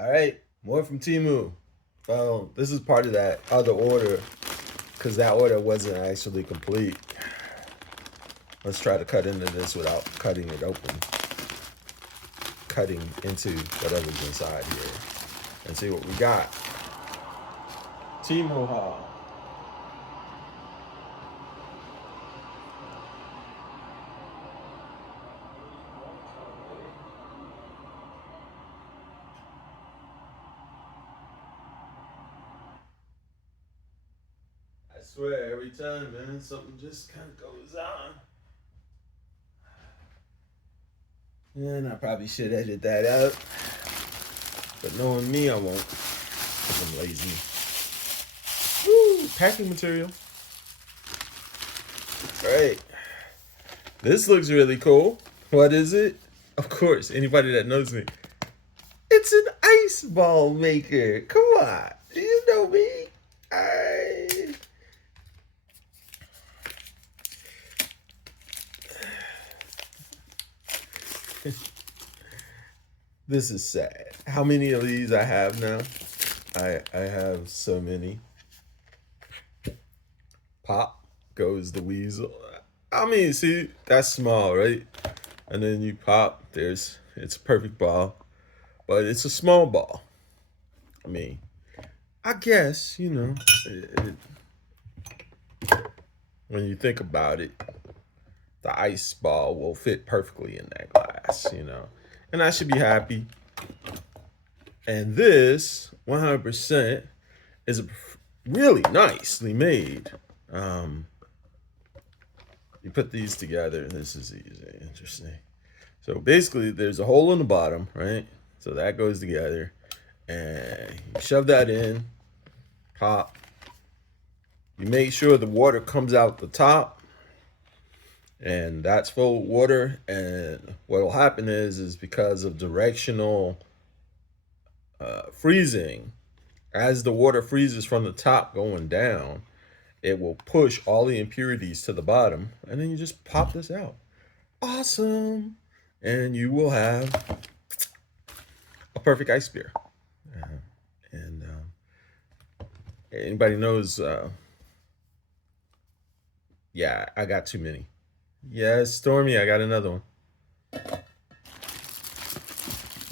All right, more from Temu. This is part of that other order because that order wasn't actually complete. Let's try to cut into this without cutting it open. Cutting into whatever's inside here and see what we got. Temu haul. I swear, every time, man, something just kind of goes on. And I probably should edit that out. But knowing me, I won't. Because I'm lazy. Woo! Packing material. Alright. This looks really cool. What is it? Of course, anybody that knows me. It's an ice ball maker. Come on. You know me. This is sad. How many of these I have now? I have so many. Pop goes the weasel. I mean, see, that's small, right? And then you pop, it's a perfect ball. But it's a small ball. I mean, I guess, when you think about it, the ice ball will fit perfectly in that glass. And I should be happy. And this 100% is really nicely made. You put these together, and this is easy, interesting. So basically, there's a hole in the bottom, right? So that goes together, and you shove that in, pop. You make sure the water comes out the top, and that's full of water. And what will happen is because of directional freezing, as the water freezes from the top going down, it will push all the impurities to the bottom, and then you just pop this out. Awesome! And you will have a perfect ice beer. And anybody knows, yeah, I got too many. Yes, Stormy, I got another one.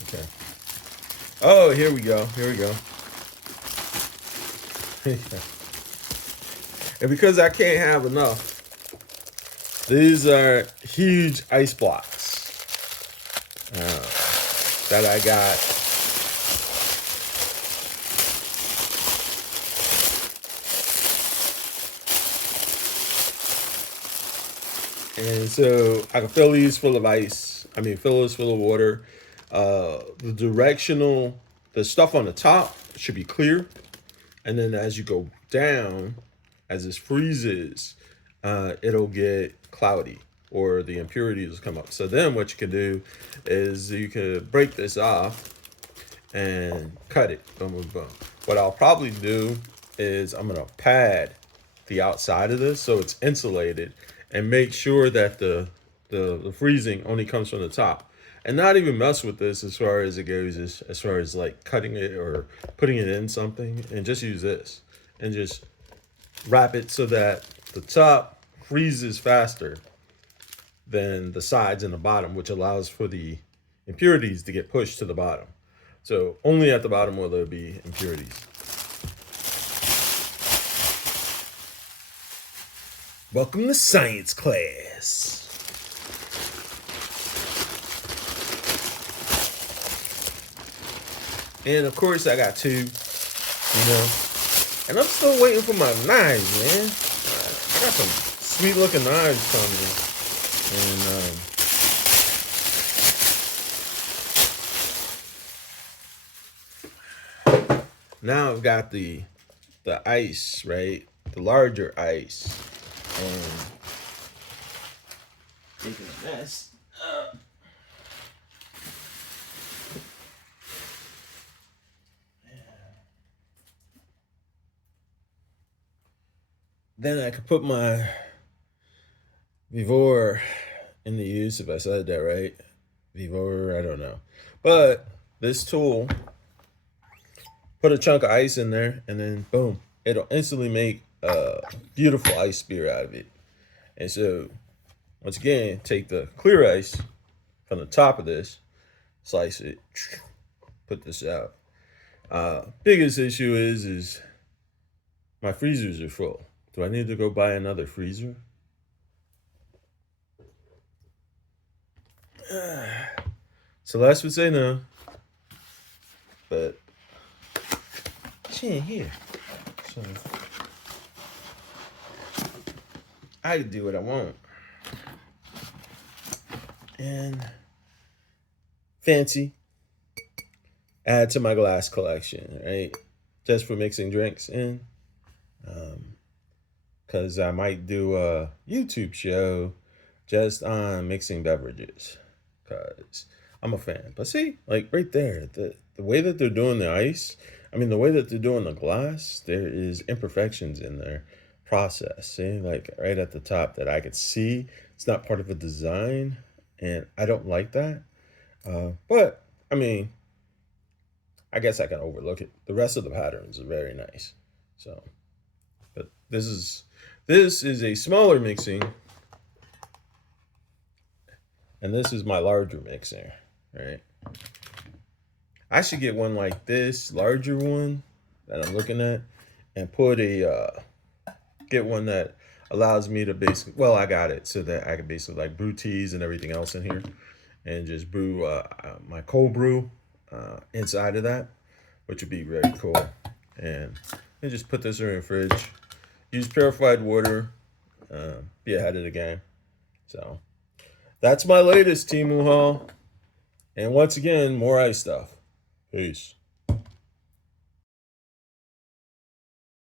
Okay. Oh, here we go. Here we go. And because I can't have enough, these are huge ice blocks that I got. And so I can fill these full of ice. I mean, fill this full of water. The stuff on the top should be clear. And then as you go down, as this freezes, it'll get cloudy or the impurities will come up. So then what you can do is you can break this off and cut it. Boom, boom, boom. What I'll probably do is I'm gonna pad the outside of this so it's insulated and make sure that the freezing only comes from the top. And not even mess with this as far as it goes, as far as like cutting it or putting it in something, and just use this and just wrap it so that the top freezes faster than the sides and the bottom, which allows for the impurities to get pushed to the bottom. So only at the bottom will there be impurities. Welcome to science class. And of course I got two, and I'm still waiting for my knives, man. I got some sweet looking knives coming. And now I've got the ice, right? The larger ice. And making a mess. Then I could put my Vivor into use, if I said that right. Vivor, I don't know. But this tool put a chunk of ice in there, and then boom, it'll instantly make a beautiful ice beer out of it. And so, once again, take the clear ice from the top of this, slice it, put this out. Biggest issue is my freezers are full. Do I need to go buy another freezer? Celeste would say no, but she ain't here, so I can do what I want. And fancy, add to my glass collection, right? Just for mixing drinks in. Because I might do a YouTube show just on mixing beverages. Because I'm a fan. But see, like right there, the way that they're doing the ice, I mean, the way that they're doing the glass, there is imperfections in their process. See, like right at the top that I could see. It's not part of a design. And I don't like that. But, I mean, I guess I can overlook it. The rest of the patterns are very nice. So, but this is a smaller mixing, and this is my larger mixer, right? I should get one like this, larger one that I'm looking at, and put get one that allows me to basically, well, I got it so that I can basically like brew teas and everything else in here, and just brew my cold brew inside of that, which would be very cool. And then just put this in the fridge. Use purified water. Be ahead of the game. So that's my latest Temu haul. And once again, more ice stuff. Peace.